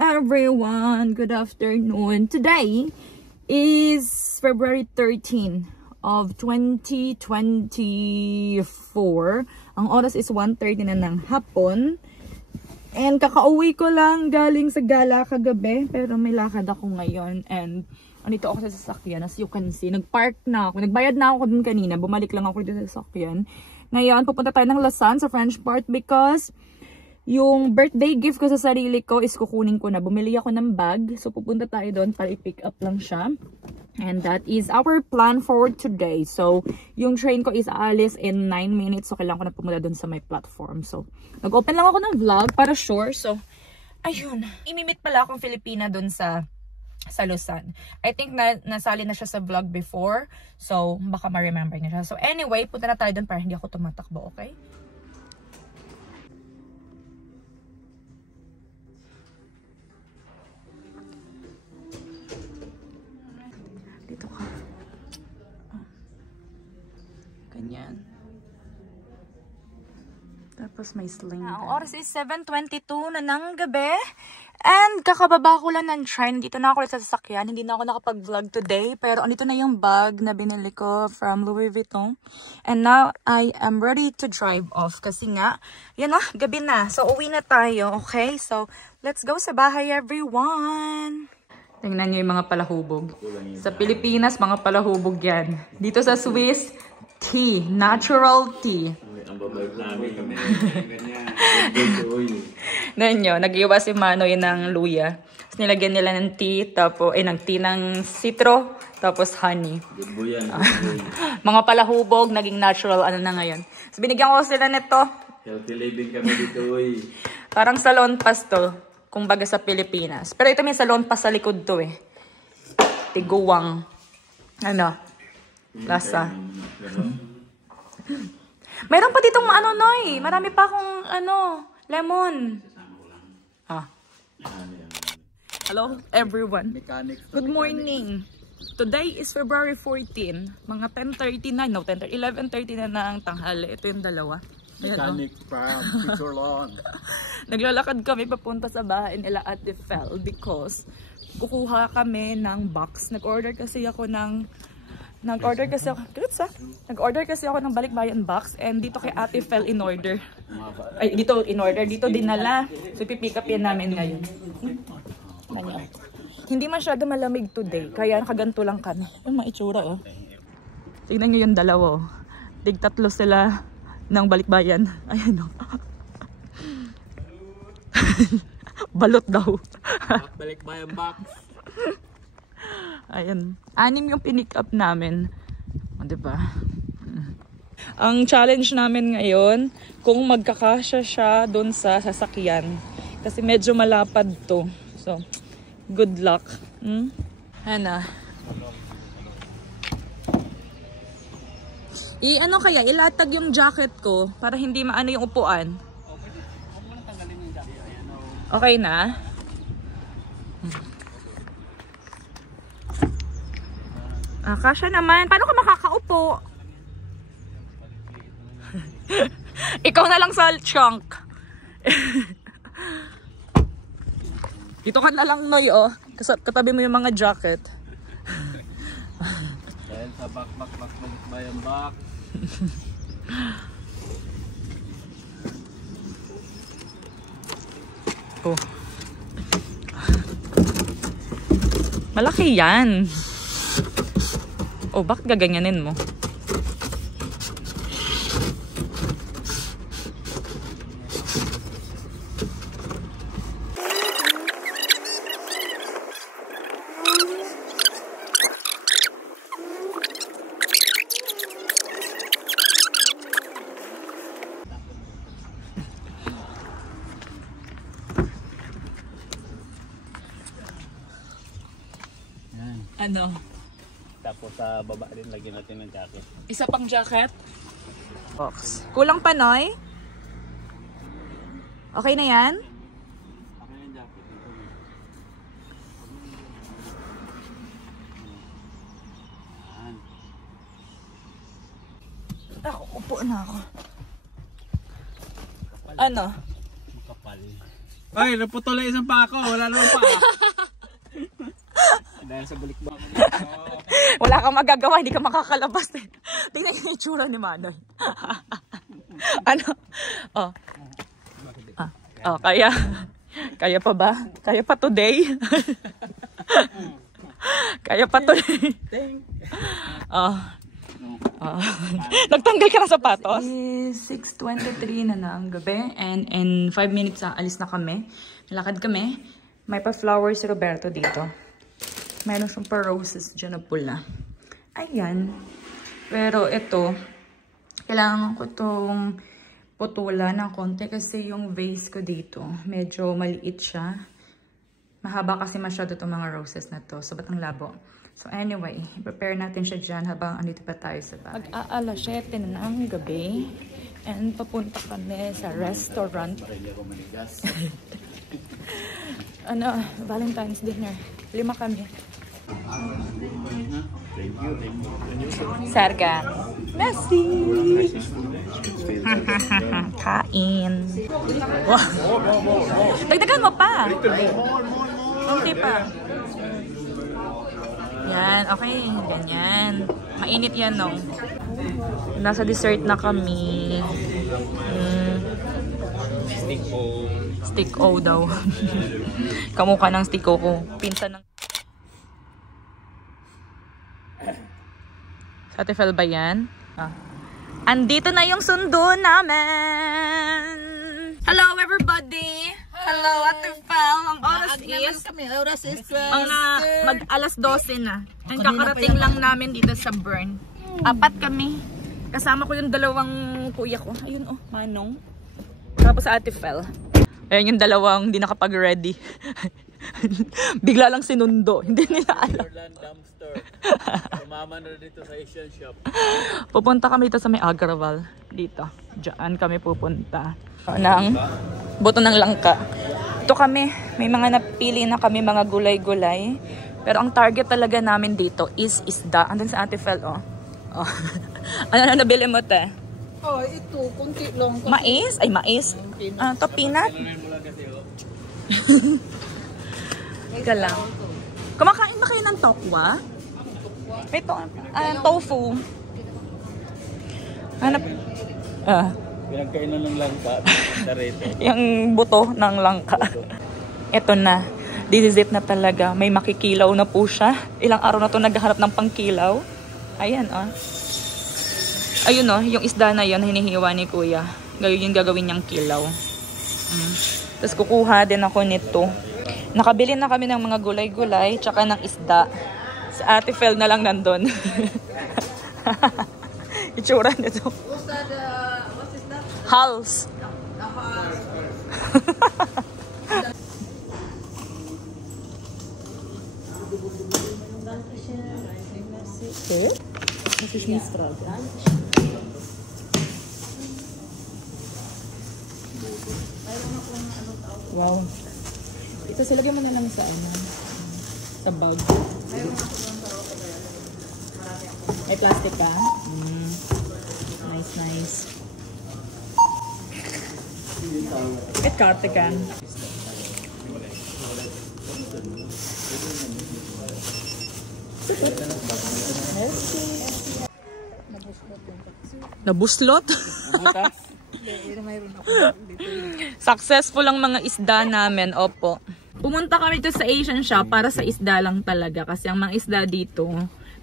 everyone! Good afternoon. Today is February 13 of 2024. Ang oras is 1:30 na ng hapon. And kakauwi ko lang galing sa gala kagabi. Pero may lakad ako ngayon. And andito ako sa sasakyan. As you can see, nagpark na ako. Nagbayad na ako dun kanina. Bumalik lang ako dito sa sasakyan. Ngayon, pupunta tayo ng Lausanne sa French Port because yung birthday gift ko sa sarili ko is kukunin ko na. Bumili ako ng bag. So, pupunta tayo doon para i-pick up lang siya. And that is our plan for today. So, yung train ko is aalis in 9 minutes. So, kailangan ko na pumunta doon sa my platform. So, nag-open lang ako ng vlog para sure. So, ayun. Imimit pala akong Filipina doon sa Lausanne. I think na nasali na siya sa vlog before. So, baka ma-remember niya siya. So, anyway, punta na tayo doon para hindi ako tumatakbo, okay? Dito ka. Ganyan. Tapos may sling. Ang oras is 7:22 na ng gabi. And kakababa ko lang ng train. Dito na ako sa sasakyan. Hindi na ako nakapag-vlog today. Pero andito na yung bag na binili ko from Louis Vuitton. And now, I am ready to drive off. Kasi nga, yan na, gabi na. So, uwi na tayo. Okay? So, let's go sa bahay, everyone. Tingnan nyo yung mga palahubog. Sa Pilipinas, mga palahubog yan. Dito sa Swiss, tea. Natural tea. Ang babag namin kami. Ganyan nyo, nag-iwa si Manoy ng luya. Tapos nilagyan nila ng tea, tapos, ng tea ng citro, tapos honey. Mga palahubog, naging natural, ano na ngayon. So, binigyan ko sila nito. Healthy living kami dito, oy. Parang salon pass to. Kumbaga sa Pilipinas. Pero ito may salon pa sa likod to eh. Tiguang. Ano? Lasa. Mayroon pa ditong ano, Noy. Marami pa akong ano, lemon. Ah. Hello everyone. Good morning. Today is February 14. Mga 10:39. No, 11:30 na ng tanghali. Ito yung dalawa. Mechanic from Switzerland. Naglalakad kami papunta sa bahay nila Ate Fel because kukuha kami ng box. Nag-order kasi ako ng balikbayan box and dito kay Ate Fel in order. Ay, dito in order, dito dinala. So pipick up yan namin ngayon. Hindi masyado malamig today, kaya nakaganto lang kami. Yung mga itsura oh. Tignan niyo yung dalawa oh. Tig-tatlo sila ng balikbayan. Ayan o. Balot daw. Balikbayan box. Ayan. 6 yung pinick up namin. O, diba? Ang challenge namin ngayon, kung magkakasya siya doon sa sasakyan. Kasi medyo malapad to. So, good luck. Ano? Ano kaya, ilatag yung jacket ko para hindi maano yung upuan. Okay na? Kasya naman. Paano ka makakaupo? Ikaw na lang sa trunk. Dito ka na lang, Noy, oh. Katabi mo yung mga jacket. Dahil sa balikbayan box. Oh. Malaki yan. Oh, bakit gaganyanin mo? Ano? Tapos sa baba din lagyan natin ng jacket. Isa pang jacket? Box. Kulang pa, Noy? Okay na yan? Okay yung jacket dito. Ako, upo na ako. Ano? Makapal. Ay, naputol na isang pa ako. Wala naman pa. Dahil sa bulikbang. Wala kang magagawa, hindi ka makakalabas eh. Tingnan yung itsura ni Manoy. Ano? Oh. Kaya pa ba? Kaya pa today? Kaya pa today? Nagtanggal ka ng sapatos? 6:23 na ang gabi and in 5 minutes alis na kami. Lakad kami. May pa flowers si Roberto dito. Mayroon siyang pa roses dyan na pula. Ayan. Pero ito, kailangan ko itong putula ng konti kasi yung vase ko dito, medyo maliit siya. Mahaba kasi masyado itong mga roses na to. So, ba't ang labo? So, anyway, prepare natin siya dyan habang andito pa tayo sa bahay. Mag-aalas 7 na ng gabi. And papunta kami sa restaurant. Valentine's dinner. 5 kami. Sarga. Messi! Kain. Wow. Dagdagan mo pa. Kunti pa. Yan, okay. Ganyan. Mainit yan, no? Nasa dessert na kami. Stick O. Stick O daw. Kamukha ng stick O ko. Pinsan ng... Sa Ate Fel ba yan? Andito na yung sundo namin! Hello everybody! Hello Ate Fel! Ang oras is... mag-alas 12 na. And kakarating lang namin dito sa Bern. 4 kami. Kasama ko yung 2 kuya ko. Ayun Manong. Tapos sa Ate Fel. Ayun yung 2 hindi nakapag-ready. Bigla lang sinundo. Hindi nila alam. Sumama na dito sa Asian shop. Pupunta kami dito sa may Agarwal. Dito. Diyan kami pupunta. Ng buto ng langka. Ito kami. May mga napili na kami mga gulay-gulay. Pero ang target talaga namin dito is isda. Andun sa Ate Fel, Ano na nabili mo, te? Ito. Kunti lang. Mais? Ay, mais. Ito, peanut. Ika lang. Kumakain ba kayo ng tokwa? Ito, tofu. Hanap. Pinagkainan ng langka. Yung buto ng langka. Ito na. This is it na talaga. May makikilaw na po siya. Ilang araw na to naghahanap ng pangkilaw. Ayan, Ayun, yung isda na yun, hinihiwa ni Kuya. Gayon yung gagawin niyang kilaw. Tapos kukuha din ako nito. Nakabili na kami ng mga gulay-gulay, tsaka ng isda. Si Ate Fel na lang nandun. Itsura nito. What's that? House. Okay. Das ist nicht Frage. Wow. Ito silagay mo na lang sa sa bag. May plastic ka? Nice. At cardigan. Nabuslot? Successful ang mga isda namin, opo. Pumunta kami to sa Asian shop para sa isda lang talaga. Kasi ang mga isda dito,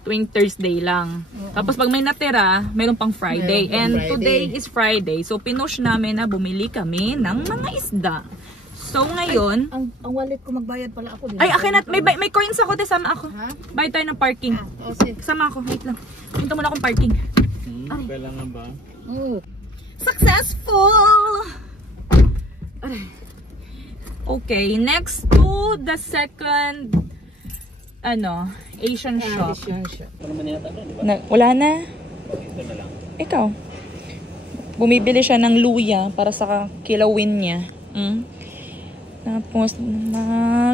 tuwing Thursday lang. Tapos pag may natira, mayroon pang Friday. And today is Friday. So pinush namin na bumili kami ng mga isda. So ngayon... Ang wallet ko magbayad pala ako. Ay, akin at may coins ako. Sama ako. Bayad tayo ng parking. Sama ako. Wait lang. Pinto muna akong parking. Kailangan ba? Successful! Okay, next to the second Asian shop. Wala na. Ito na lang. Ikaw. Bumibili siya ng luya para sa kilawin niya. Tapos,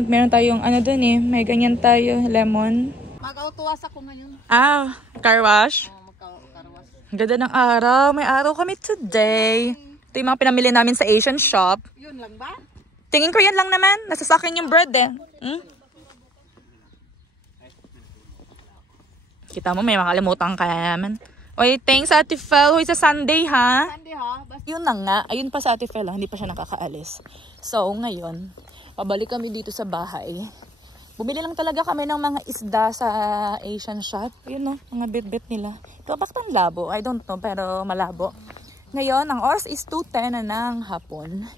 meron tayong dun may ganyan tayo, lemon. Mag-autuwas ako ngayon. Car wash. Magka-carwash. Ganda ng araw. May araw kami today. Ito yung mga pinamili namin sa Asian shop. Yun lang ba? Tingin ko yan lang naman. Nasa sa akin yung bread eh. Hmm? Kita mo, may makalimutan ka naman. Oy, thanks Ate Fel. Hoy, sa Sunday ha? Sunday ha? Basta Yun na nga. Ayun pa sa Ate Fel ha. Hindi pa siya nakakaalis. So, ngayon, pabalik kami dito sa bahay. Bumili lang talaga kami ng mga isda sa Asian shop. Yun no, mga bit-bit nila. Ito, bakit ang labo? I don't know, pero malabo. Ngayon, ang oras is 2:10 na ng hapon.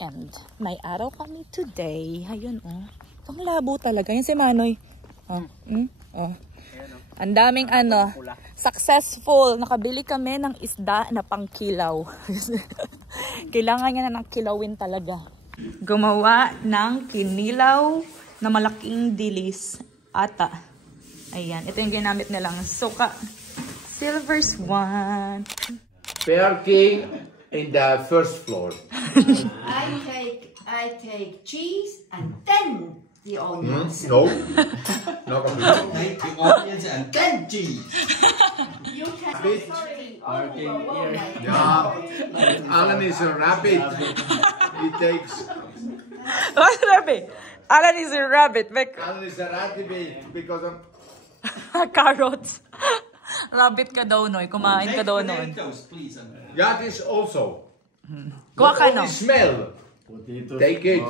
And may araw kami today. Ayun oh. Ang labo talaga. Yan si Manoy. Oh. Oh. Ang daming successful. Nakabili kami ng isda na pangkilaw. Kailangan niya na ng kilawin talaga. Gumawa ng kinilaw na malaking dilis. Ata. Ayan. Ito yung ginamit nilang suka. Silver Swan. Parking in the first floor. I take cheese and then the onions. No. Not complete. Take the onions and then cheese. You can. Bit. Parking here. Yeah. Alan is a rabbit. He takes. What rabbit? Alan is a rabbit. Alan is a rabbit because of. Carrots. Rabbit ka daw, Noy. Kumain ka daw noon. Potatoes, please. That is also. Kuha ka, no? Only smell. Take it.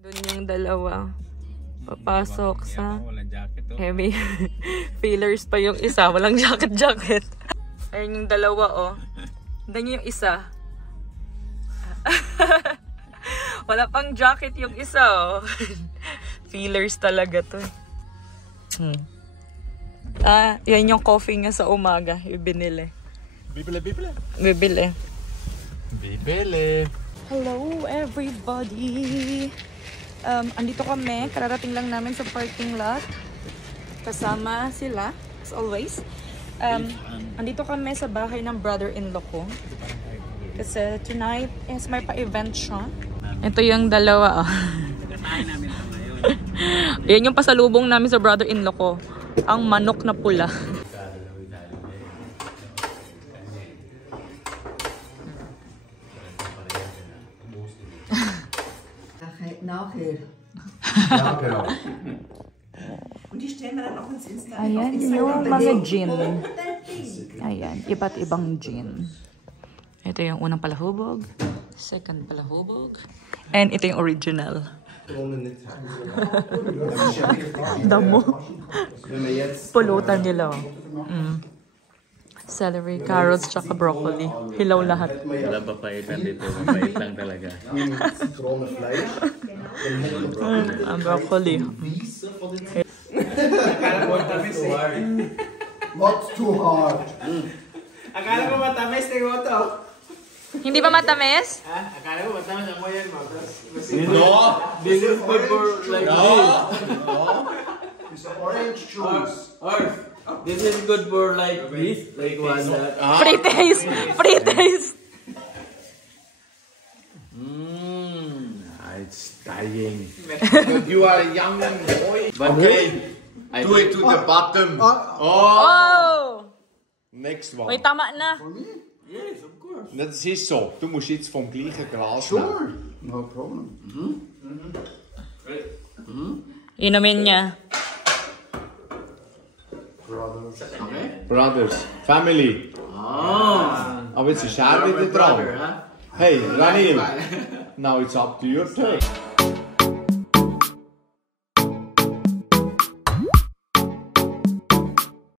Doon yung dalawa. Papasok sa Walang jacket oh. heavy. Feelers pa yung isa. Walang jacket. Ayun yung dalawa, oh. Doon yung isa. Wala pang jacket yung isa, oh. Feelers talaga to. Yan yung coffee niya sa umaga. Yung binili. Bibili. Hello everybody! Andito kami. Kararating lang namin sa parking lot. Kasama sila, as always. Andito kami sa bahay ng brother-in-law ko. Kasi tonight is may pa-event siya. Ito yung dalawa, oh. Yan yung pasalubong namin sa brother-in-law ko. Ang manok na pula. Nachher. Ja, genau. Und die stellen wir dann auch ins Insta. Ayan, yung mga gin. Ayan, iba't ibang gin. Ito yung unang palahubog, second palahubog, and ito yung original. Damo. Pulutan nila. Celery, carrots, tsaka broccoli. Hilaw lahat. Wala pa paitan dito. Mapait lang talaga. Ang broccoli. What's too hard? Akala ko matamis, tingnan mo to. Hindi ba matamis? Akala ko matamis, amoy yan mo. No. This is good for like this. It's orange juice. This is good for like this, like one that. Free taste! Free taste! It's dying. But you are a young boy. But Do it to the bottom. Oh! Next Uy, one. tama na. Yes, of course. Das ist so. Du musst jetzt vom gleichen Glas nehmen. No problem. Inumin niya. Brothers. Family. Aber jetzt ist er wieder dran. Hey, Ranil. Now it's up to your turn.